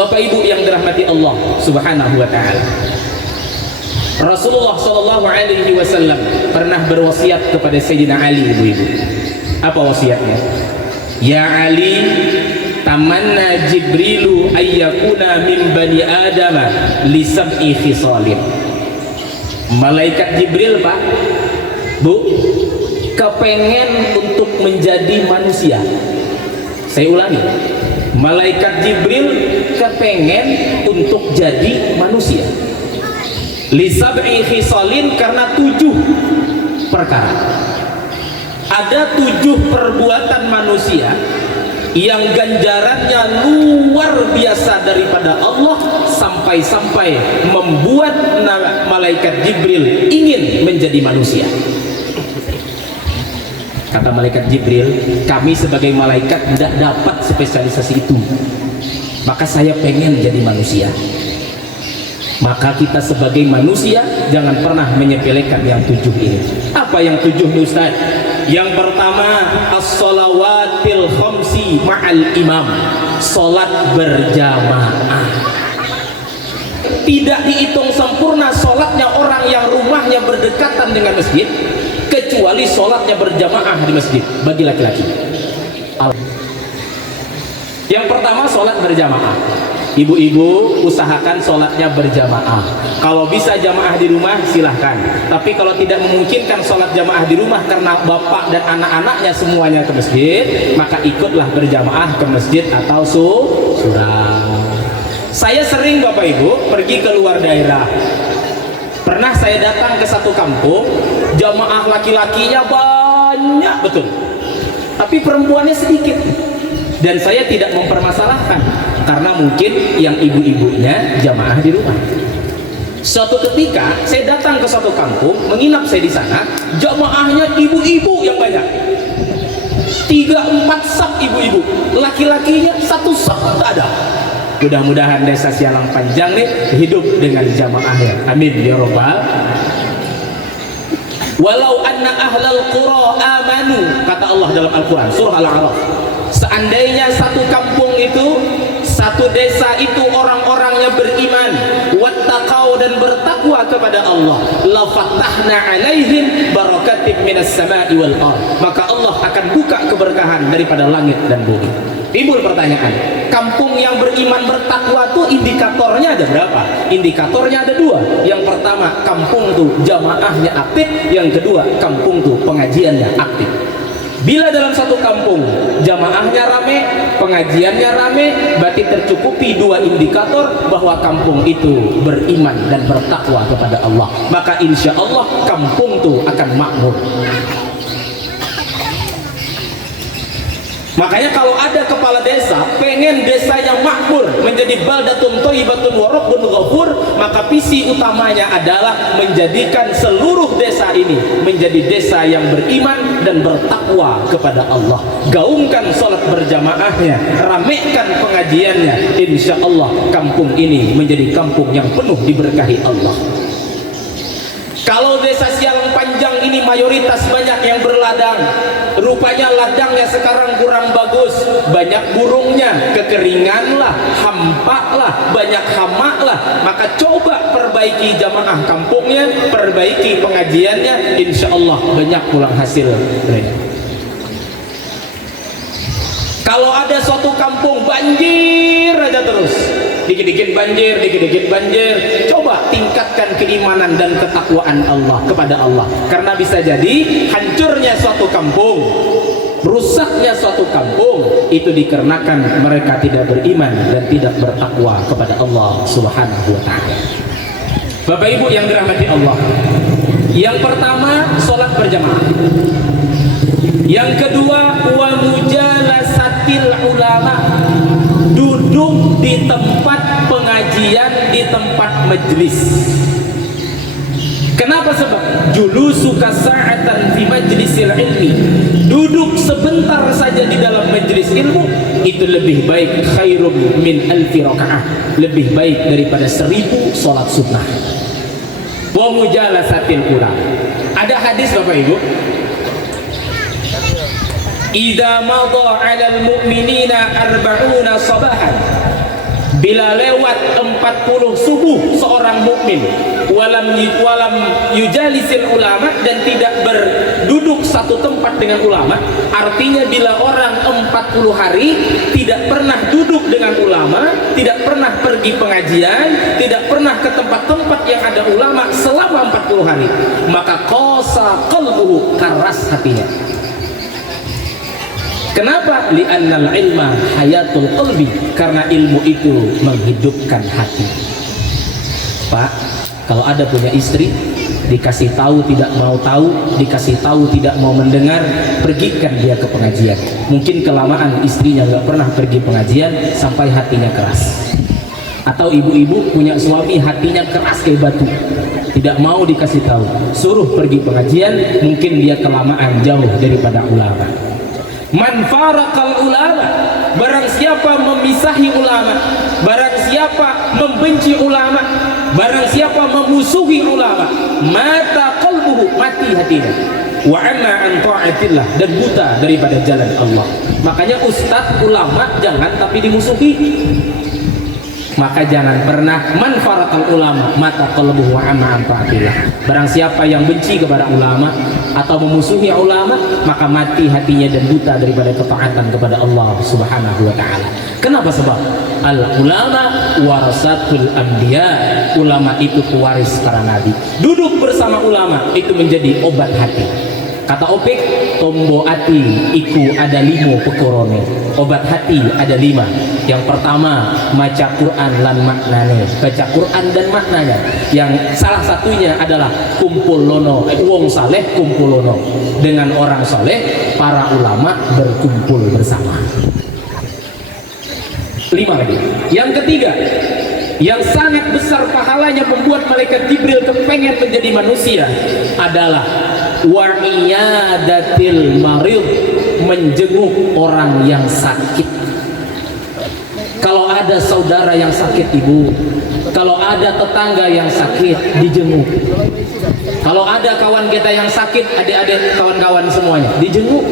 Bapak Ibu yang dirahmati Allah Subhanahu wa taala, Rasulullah sallallahu alaihi wasallam pernah berwasiat kepada Sayyidina Ali, ibu-ibu. Apa wasiatnya? Ya Ali, tamanna Jibrilu ayyakuna min bani Adam li sab'i khisalin. Malaikat Jibril, Pak, Bu, kepengen untuk menjadi manusia. Saya ulangi, malaikat Jibril kepengen untuk jadi manusia. Li sab'i khisalin, karena 7 perkara. Ada 7 perbuatan manusia yang ganjarannya luar biasa daripada Allah, sampai-sampai membuat malaikat Jibril ingin menjadi manusia. Kata malaikat Jibril, kami sebagai malaikat tidak dapat spesialisasi itu, maka saya pengen jadi manusia. Maka kita sebagai manusia jangan pernah menyepelekan yang 7 ini. Apa yang 7 nih Ustaz? Yang pertama, as-shalawatil khamsi ma'al imam, salat berjamaah. Tidak dihitung sempurna salatnya orang yang rumahnya berdekatan dengan masjid, kecuali salatnya berjamaah di masjid bagi laki-laki. Yang pertama, salat berjamaah. Ibu-ibu usahakan sholatnya berjamaah. Kalau bisa jamaah di rumah silahkan, tapi kalau tidak memungkinkan sholat jamaah di rumah karena bapak dan anak-anaknya semuanya ke masjid, maka ikutlah berjamaah ke masjid atau surau. Saya sering Bapak Ibu pergi ke luar daerah. Pernah saya datang ke satu kampung, jamaah laki-lakinya banyak betul, tapi perempuannya sedikit. Dan saya tidak mempermasalahkan, karena mungkin yang ibu-ibunya jamaah di rumah. Suatu ketika saya datang ke suatu kampung, menginap saya di sana, jamaahnya ibu-ibu yang banyak, 3-4 saf ibu-ibu, laki-lakinya 1 saf tak ada. Mudah-mudahan desa Sialang Panjang nih hidup dengan jamaahnya, amin ya robbal. Walau anna ahlal qura amanu, kata Allah dalam Al-Quran surah Al-A'raf, seandainya satu kampung itu, satu desa itu orang-orangnya beriman, wattaqau, dan bertakwa kepada Allah, la fatahna alaihim barakatim minas sama'i wal ardh, maka Allah akan buka keberkahan daripada langit dan bumi. Timbul pertanyaan, kampung yang beriman bertakwa tuh indikatornya ada berapa? Indikatornya ada 2. Yang pertama, kampung tuh jamaahnya aktif. Yang kedua, kampung tuh pengajiannya aktif. Bila dalam satu kampung jamaahnya rame, pengajiannya rame, berarti tercukupi 2 indikator bahwa kampung itu beriman dan bertakwa kepada Allah. Maka insya Allah kampung itu akan makmur. Makanya kalau ada kepala desa pengen desa yang makmur menjadi baldatun thayyibatun wa rabbun ghafur, maka visi utamanya adalah menjadikan seluruh desa ini menjadi desa yang beriman dan bertakwa kepada Allah. Gaungkan sholat berjamaahnya, ramaikan pengajiannya, insya Allah kampung ini menjadi kampung yang penuh diberkahi Allah. Kalau desa Sialang Panjang ini mayoritas banyak yang berladang, rupanya ladangnya sekarang kurang bagus, banyak burungnya, kekeringan lah, hampa lah, banyak hama lah, maka coba perbaiki jamaah kampungnya, perbaiki pengajiannya, insya Allah banyak pulang hasil. Kalau ada suatu kampung banjir aja terus, dikit-dikit banjir, dikit-dikit banjir, coba tingkatkan keimanan dan ketakwaan Allah kepada Allah, karena bisa jadi hancurnya suatu kampung, rusaknya suatu kampung itu dikarenakan mereka tidak beriman dan tidak bertakwa kepada Allah Subhanahu wa ta'ala. Bapak Ibu yang dirahmati Allah, yang pertama sholat berjamaah, yang kedua wa mujalasatil ulama, duduk di tempat pengajian, di tempat majlis. Kenapa? Sebab julusuka sa'atan fi majlisil ilmi, duduk sebentar saja di dalam majlis ilmu itu lebih baik, khairum min alfi rakaah, lebih baik daripada 1000 sholat sunnah. Wa mujalasatil ulama, ada hadis Bapak Ibu, idza madha 'alal mu'minina arba'una sabahan, bila lewat 40 subuh seorang mukmin walam yujalisil ulama, dan tidak berduduk satu tempat dengan ulama, artinya bila orang 40 hari tidak pernah duduk dengan ulama, tidak pernah pergi pengajian, tidak pernah ke tempat-tempat yang ada ulama selama 40 hari, maka qasa qalbuhu, keras hatinya. Kenapa? Li'annal ilma hayatul qalbi, karena ilmu itu menghidupkan hati. Pak, kalau ada punya istri, dikasih tahu tidak mau tahu, dikasih tahu tidak mau mendengar, pergikan dia ke pengajian. Mungkin kelamaan istrinya nggak pernah pergi pengajian sampai hatinya keras. Atau ibu-ibu punya suami hatinya keras kayak batu, tidak mau dikasih tahu, suruh pergi pengajian, mungkin dia kelamaan jauh daripada ulama. Man farakal ulama, barang siapa memisahi ulama, barang siapa membenci ulama, barang siapa memusuhi ulama, mata qalbuhu, mati hatinya, wa anna an ta'atillah, dan buta daripada jalan Allah. Makanya ustadz ulama jangan tapi dimusuhi. Maka jangan pernah man farakal ulama mata qalbuhu wa anna an ta'atillah. Barang siapa yang benci kepada ulama atau memusuhi ulama, maka mati hatinya dan buta daripada ketaatan kepada Allah Subhanahu wa taala. Kenapa? Sebab al ulama warasatul anbiya, ulama itu pewaris para nabi. Duduk bersama ulama itu menjadi obat hati. Kata Opik, tombo ati iku ada 5 pekorone. Obat hati ada 5. Yang pertama, maca Quran lan maknane, baca Quran dan maknanya. Yang salah satunya adalah kumpul lono, wong saleh kumpul lono. Dengan orang saleh, para ulama berkumpul bersama. 5 lagi. Yang ketiga, yang sangat besar pahalanya membuat malaikat Jibril kepengen menjadi manusia adalah wa'iyadatil marid, menjenguk orang yang sakit. Kalau ada saudara yang sakit, ibu, kalau ada tetangga yang sakit, dijenguk. Kalau ada kawan kita yang sakit, adik-adik, kawan-kawan semuanya, dijenguk.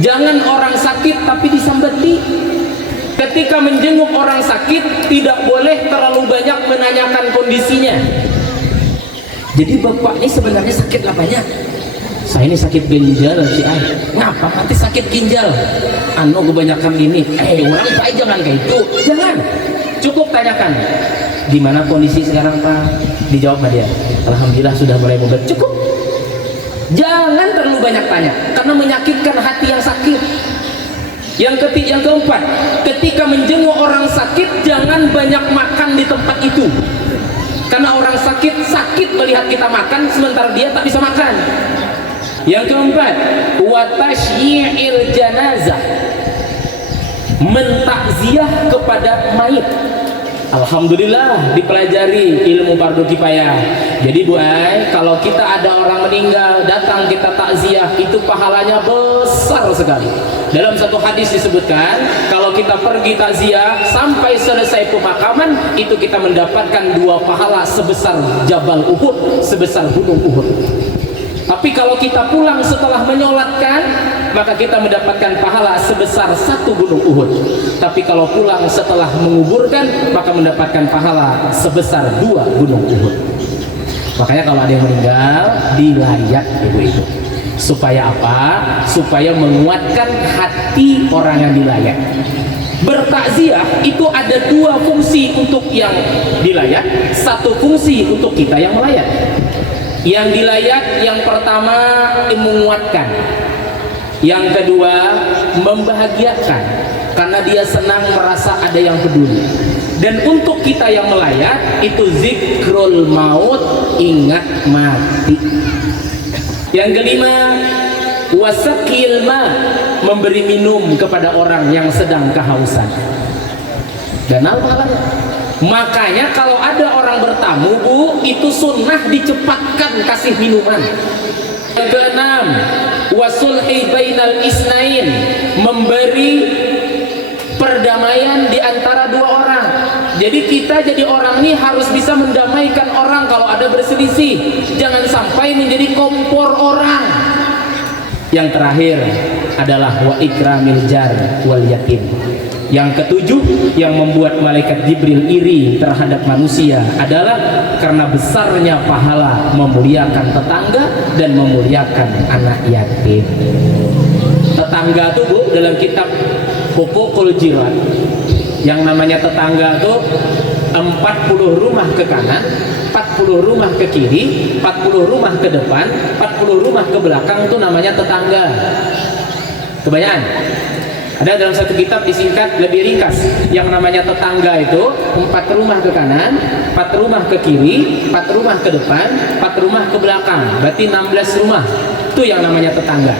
Jangan orang sakit tapi disambeti. Ketika menjenguk orang sakit, tidak boleh terlalu banyak menanyakan kondisinya. Jadi bapak ini sebenarnya sakit apanya? Saya ini sakit ginjal si ay. Ngapa mati sakit ginjal? Anu kebanyakan ini. Orang baik jangan kayak itu. Jangan. Cukup tanyakan. Gimana kondisi sekarang Pak? Dijawab sama dia. Alhamdulillah sudah mulai membaik. Cukup. Jangan terlalu banyak tanya, karena menyakitkan hati yang sakit. Yang keempat, ketika menjenguk orang sakit, jangan banyak makan di tempat itu. Karena orang sakit melihat kita makan sementara dia tak bisa makan. Yang keempat, wa tasyyi'il janazah, mentakziah kepada mayit. Alhamdulillah dipelajari ilmu fardu kifayah. Jadi Bu Ai, kalau kita ada orang meninggal datang kita takziah, itu pahalanya besar sekali. Dalam satu hadis disebutkan, kalau kita pergi takziah sampai selesai pemakaman, itu kita mendapatkan 2 pahala sebesar Jabal Uhud, sebesar gunung Uhud. Tapi kalau kita pulang setelah menyolatkan, maka kita mendapatkan pahala sebesar 1 gunung Uhud. Tapi kalau pulang setelah menguburkan, maka mendapatkan pahala sebesar 2 gunung Uhud. Makanya kalau ada yang meninggal, dilayak ibu-ibu. Supaya apa? Supaya menguatkan hati orang yang dilayak. Bertakziah itu ada 2 fungsi untuk yang dilayak, 1 fungsi untuk kita yang melayak. Yang dilayak, yang pertama menguatkan, yang kedua membahagiakan, karena dia senang merasa ada yang peduli. Dan untuk kita yang melayak itu zikrul maut, ingat mati. Yang kelima, wasaqil ma, memberi minum kepada orang yang sedang kehausan. Dan apa-apa? Makanya kalau ada orang bertamu, Bu, itu sunnah dicepatkan kasih minuman. Yang keenam, wasulhi bainal isnain, memberi perdamaian di antara 2 orang. Jadi kita jadi orang ini harus bisa mendamaikan orang kalau ada berselisih. Jangan sampai menjadi kompor orang. Yang terakhir adalah wa ikramil jar wal yatim, Yang ketujuh yang membuat malaikat Jibril iri terhadap manusia adalah karena besarnya pahala memuliakan tetangga dan memuliakan anak yatim. Tetangga itu Bu, dalam kitab Hukukul Jiran, yang namanya tetangga itu 40 rumah ke kanan, 40 rumah ke kiri, 40 rumah ke depan, 40 rumah ke belakang, itu namanya tetangga. Kebanyakan ada dalam satu kitab disingkat lebih ringkas, yang namanya tetangga itu 4 rumah ke kanan, 4 rumah ke kiri, 4 rumah ke depan, 4 rumah ke belakang, berarti 16 rumah. Itu yang namanya tetangga.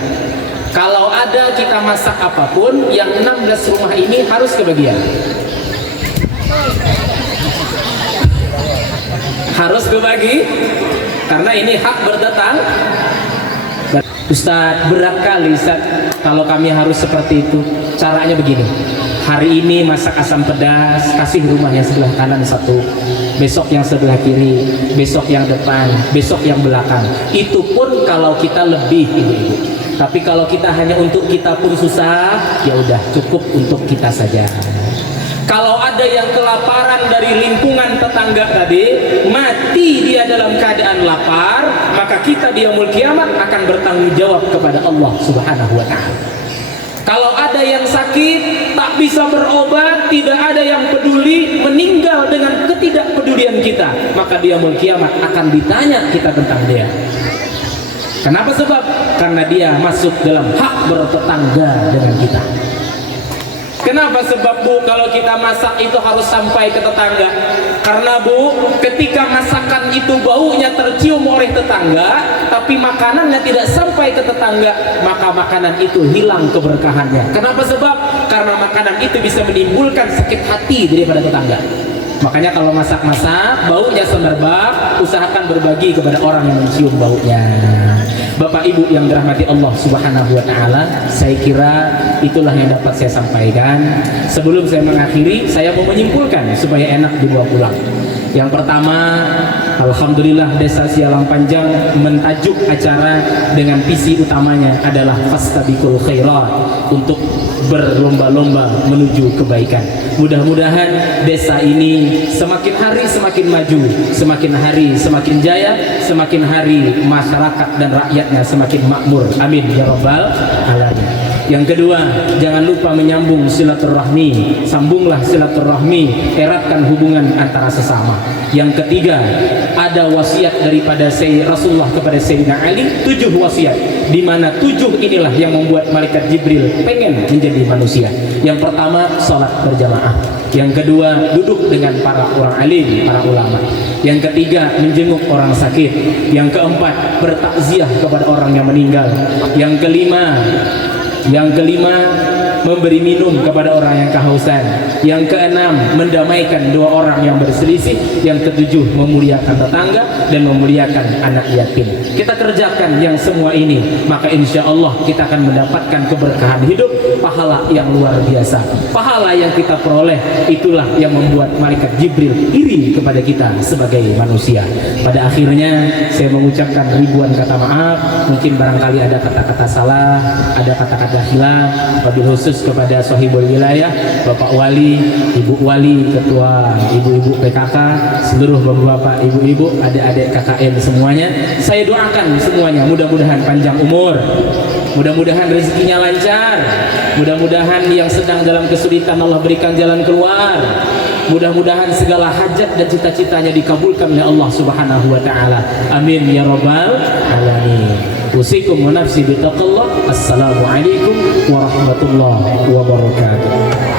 Kalau ada kita masak apapun, yang 16 rumah ini harus kebagian, harus kebagi, karena ini hak bertetangga. Ustaz, berat kali Ustaz kalau kami harus seperti itu. Caranya begini, hari ini masak asam pedas, kasih rumah yang sebelah kanan 1, besok yang sebelah kiri, besok yang depan, besok yang belakang. Itu pun kalau kita lebih ibu-ibu. Tapi kalau kita hanya untuk kita pun susah, ya udah cukup untuk kita saja. Kalau ada yang kelaparan dari lingkungan tetangga tadi, mati dia dalam keadaan lapar, maka kita di yaumul kiamat akan bertanggung jawab kepada Allah Subhanahu wa Ta'ala. Kalau ada yang sakit, tak bisa berobat, tidak ada yang peduli, meninggal dengan ketidakpedulian kita, maka di yaumul kiamat akan ditanya kita tentang dia. Kenapa? Sebab karena dia masuk dalam hak bertetangga dengan kita. Kenapa? Sebab Bu, kalau kita masak itu harus sampai ke tetangga. Karena Bu, ketika masakan itu baunya tercium oleh tetangga, tapi makanannya tidak sampai ke tetangga, maka makanan itu hilang keberkahannya. Kenapa? Sebab karena makanan itu bisa menimbulkan sakit hati daripada tetangga. Makanya kalau masak-masak, baunya semerbak, usahakan berbagi kepada orang yang mencium baunya. Bapak Ibu yang dirahmati Allah Subhanahu wa Ta'ala, saya kira itulah yang dapat saya sampaikan. Sebelum saya mengakhiri, saya mau menyimpulkan supaya enak dibawa pulang. Yang pertama, alhamdulillah Desa Sialang Panjang mentajuk acara dengan visi utamanya adalah fastabiqul khairat, untuk berlomba-lomba menuju kebaikan. Mudah-mudahan desa ini semakin hari semakin maju, semakin hari semakin jaya, semakin hari masyarakat dan rakyatnya semakin makmur. Amin ya rabbal alamin. Yang kedua, jangan lupa menyambung silaturahmi, sambunglah silaturahmi, eratkan hubungan antara sesama. Yang ketiga, ada wasiat daripada Rasulullah kepada Sayyidina Ali, 7 wasiat, di mana 7 inilah yang membuat malaikat Jibril pengen menjadi manusia. Yang pertama, sholat berjamaah. Yang kedua, duduk dengan para orang alim, para ulama. Yang ketiga, menjenguk orang sakit. Yang keempat, bertakziah kepada orang yang meninggal. Yang kelima, memberi minum kepada orang yang kehausan. Yang keenam, mendamaikan 2 orang yang berselisih. Yang ketujuh, memuliakan tetangga dan memuliakan anak yatim. Kita kerjakan yang semua ini, maka insya Allah kita akan mendapatkan keberkahan hidup, pahala yang luar biasa. Pahala yang kita peroleh itulah yang membuat malaikat Jibril iri kepada kita sebagai manusia. Pada akhirnya saya mengucapkan ribuan kata maaf, mungkin barangkali ada kata-kata salah, ada kata-kata hilaf, wabil khusus kepada sahibul wilayah, Bapak Wali, Ibu Wali, Ketua Ibu-Ibu PKK, seluruh bapak-bapak, ibu-ibu, adik-adik KKN semuanya. Saya doakan semuanya mudah-mudahan panjang umur, mudah-mudahan rezekinya lancar, mudah-mudahan yang sedang dalam kesulitan Allah berikan jalan keluar, mudah-mudahan segala hajat dan cita-citanya dikabulkan oleh Allah Subhanahu wa Ta'ala. Amin ya rabbal alamin. Usikum wa nafsi bitaqallah. Assalamualaikum warahmatullahi wabarakatuh.